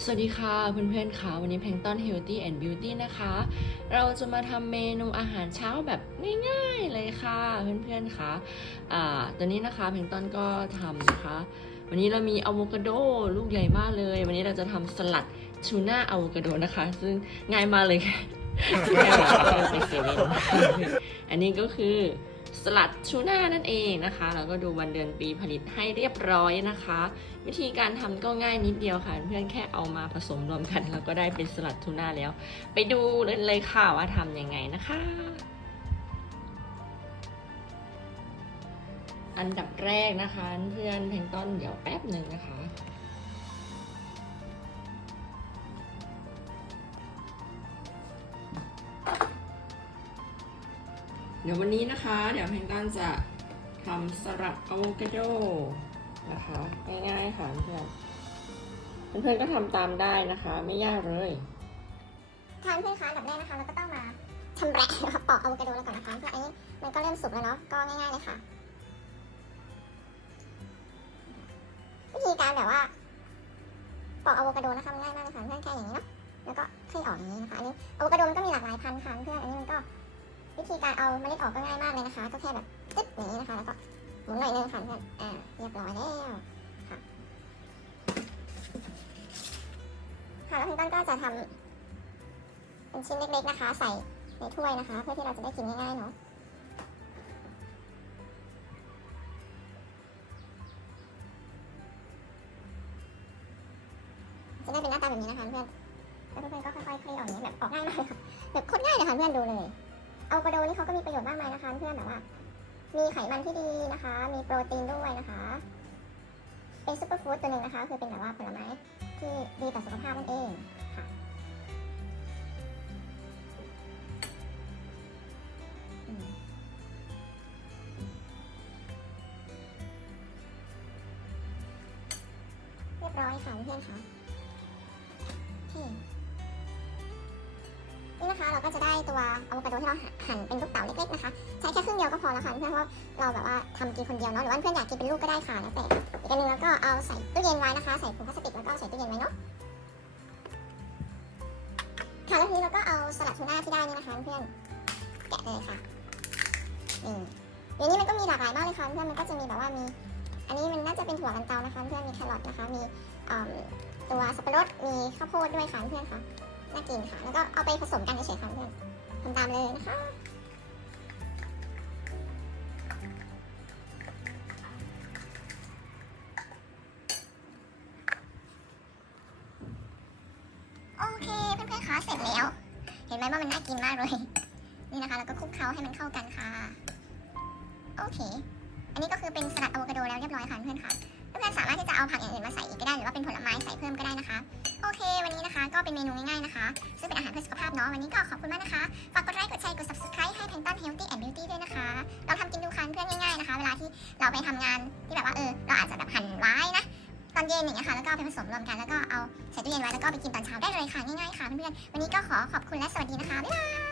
สวัสดีค่ะเพื่อนๆค่ะวันนี้แพงต้น Healthy and Beauty นะคะ เราจะมาทำเมนูอาหารเช้าแบบง่ายๆเลยค่ะเพื่อนๆค่ะอ่าตัวนี้นะคะแพงต้นก็ทำนะคะ วันนี้เรามีอะโวคาโดลูกใหญ่มากเลย วันนี้เราจะทำสลัดทูน่าอะโวคาโดนะคะ ซึ่งง่ายมากเลยค่ะแค่แบบเดินไปเซเว่นอันนี้ก็คือ สลัดทูน่านั่นเองนะคะ แล้วก็ดูวันเดือนปีผลิตให้เรียบร้อยนะคะ วิธีการทำก็ง่ายนิดเดียวค่ะ เพื่อนแค่เอามาผสมรวมกัน แล้วก็ได้เป็นสลัดทูน่าแล้ว ไปดูเลยค่ะว่าทำยังไงนะคะ อันดับแรกนะคะ เพื่อนแพงต้นเดี๋ยวแป๊บหนึ่งนะคะ เดี๋ยววันนี้นะคะ เดี๋ยวแพงต้นจะทำสลัดอะโวคาโดนะคะง่ายๆค่ะเพื่อนเพื่อนก็ทำตามได้นะคะ ไม่ยากเลยทานเพื่อนคะอันดับแรกนะคะเราก็ต้องมาชำแหละปอกอะโวคาโดแล้วก่อนนะคะเพื่ออันนี้มันก็เริ่มสุกแล้วเนาะก็ง่ายๆเลยค่ะวิธีการแบบว่าปอกอะโวคาโดนะคะมันง่ายมากเลยค่ะเพื่อนแค่อย่างนี้เนาะแล้วก็คลี่ออกอย่างนี้นะคะอันนี้อะโวคาโดมันก็มีหลากหลายพันธุ์ค่ะเพื่อนอันนี้มันก็ วิธีการเอาเมล็ดออกก็ง่ายมากเลยนะคะ ก็แค่แบบตึ๊บอย่างนี้นะคะ แล้วก็หมุนหน่อยนึงค่ะเพื่อนอ่าเรียบร้อยแล้วค่ะค่ะแล้วพี่ต้นก็จะทำเป็นชิ้นเล็กๆนะคะ ใส่ในถ้วยนะคะ เพื่อที่เราจะได้กินง่ายๆเนาะจะได้เป็นหน้าตาแบบนี้นะคะเพื่อนแล้วเพื่อนก็ค่อยๆคลี่ออกนี้แบบออกง่ายมากเลยค่ะแบบโคตรง่ายเลยค่ะเพื่อนดูเลย อะโวคาโดนี่เขาก็มีประโยชน์มากมายนะคะ เพื่อนแบบว่า มีไขมันที่ดีนะคะ มีโปรตีนด้วยนะคะ เป็นซูเปอร์ฟู้ดตัวหนึ่งนะคะ คือเป็นแบบว่าผลไม้ที่ดีต่อสุขภาพนั่นเองค่ะเรียบร้อยค่ะเพื่อนค่ะ นี่นะคะเราก็จะได้ตัวอะโวคาโดที่เราหั่นเป็นลูกเต๋าเล็กๆนะคะ ใช้แค่ครึ่งเดียวก็พอแล้วค่ะเพื่อนเพราะเราแบบว่าทำกินคนเดียวเนาะหรือว่าเพื่อนอยากกินเป็นลูกก็ได้ค่ะแล้วแต่อีกอันหนึงแล้วก็เอาใส่ตู้เย็นไว้นะคะใส่ถุงพลาสติกแล้วก็ใส่ตู้เย็นไว้เนาะค่ะแล้วทีนี้เราก็เอาสลัดทูน่าที่ได้นี่นะคะเพื่อนแกะเลยค่ะนี่เดี๋ยวนี้มันก็มีหลากหลายมากเลยค่ะเพื่อนมันก็จะมีแบบว่ามี อันนี้มันน่าจะเป็นถั่วลันเตานะคะเพื่อนมีแครอทนะคะมีตัวสับปะรดมีข้าวโพดด้วยค่ะเพื่อนค่ะ น่ากินค่ะ แล้วก็เอาไปผสมกันเฉยๆค่ะเพื่อนทำตามเลยนะคะโอเคเพื่อนๆคะเสร็จแล้ว เห็นไหมว่ามันน่ากินมากเลย นี่นะคะแล้วก็คลุกเคล้าให้มันเข้ากันค่ะ โอเค อันนี้ก็คือเป็นสลัดอะโวคาโดแล้วเรียบร้อยค่ะเพื่อนๆค่ะเพื่อนๆสามารถที่จะเอาผักอย่างอื่นมาใส่อีกก็ได้หรือว่าเป็นผลไม้ใส่เพิ่มก็ได้นะคะ นะคะ ก็เป็นเมนูง่ายๆนะคะ ซึ่งเป็นอาหารเพื่อสุขภาพเนาะวันนี้ก็ขอบคุณมากนะคะ ฝากกดไลค์กดแชร์กด subscribe ให้ Plankton Healthy and Beauty ด้วยนะคะลองทำกินดูค่ะเพื่อนง่ายๆนะคะ เวลาที่เราไปทำงานที่แบบว่าเออเราอาจจะแบบหั่นไว้นะตอนเย็นอย่างเงี้ยค่ะแล้วก็ไปผสมรวมกันแล้วก็เอาใส่ตู้เย็นไว้แล้วก็ไปกินตอนเช้าได้เลยค่ะง่ายๆค่ะเพื่อนๆวันนี้ก็ขอขอบคุณและสวัสดีนะคะบ๊ายบาย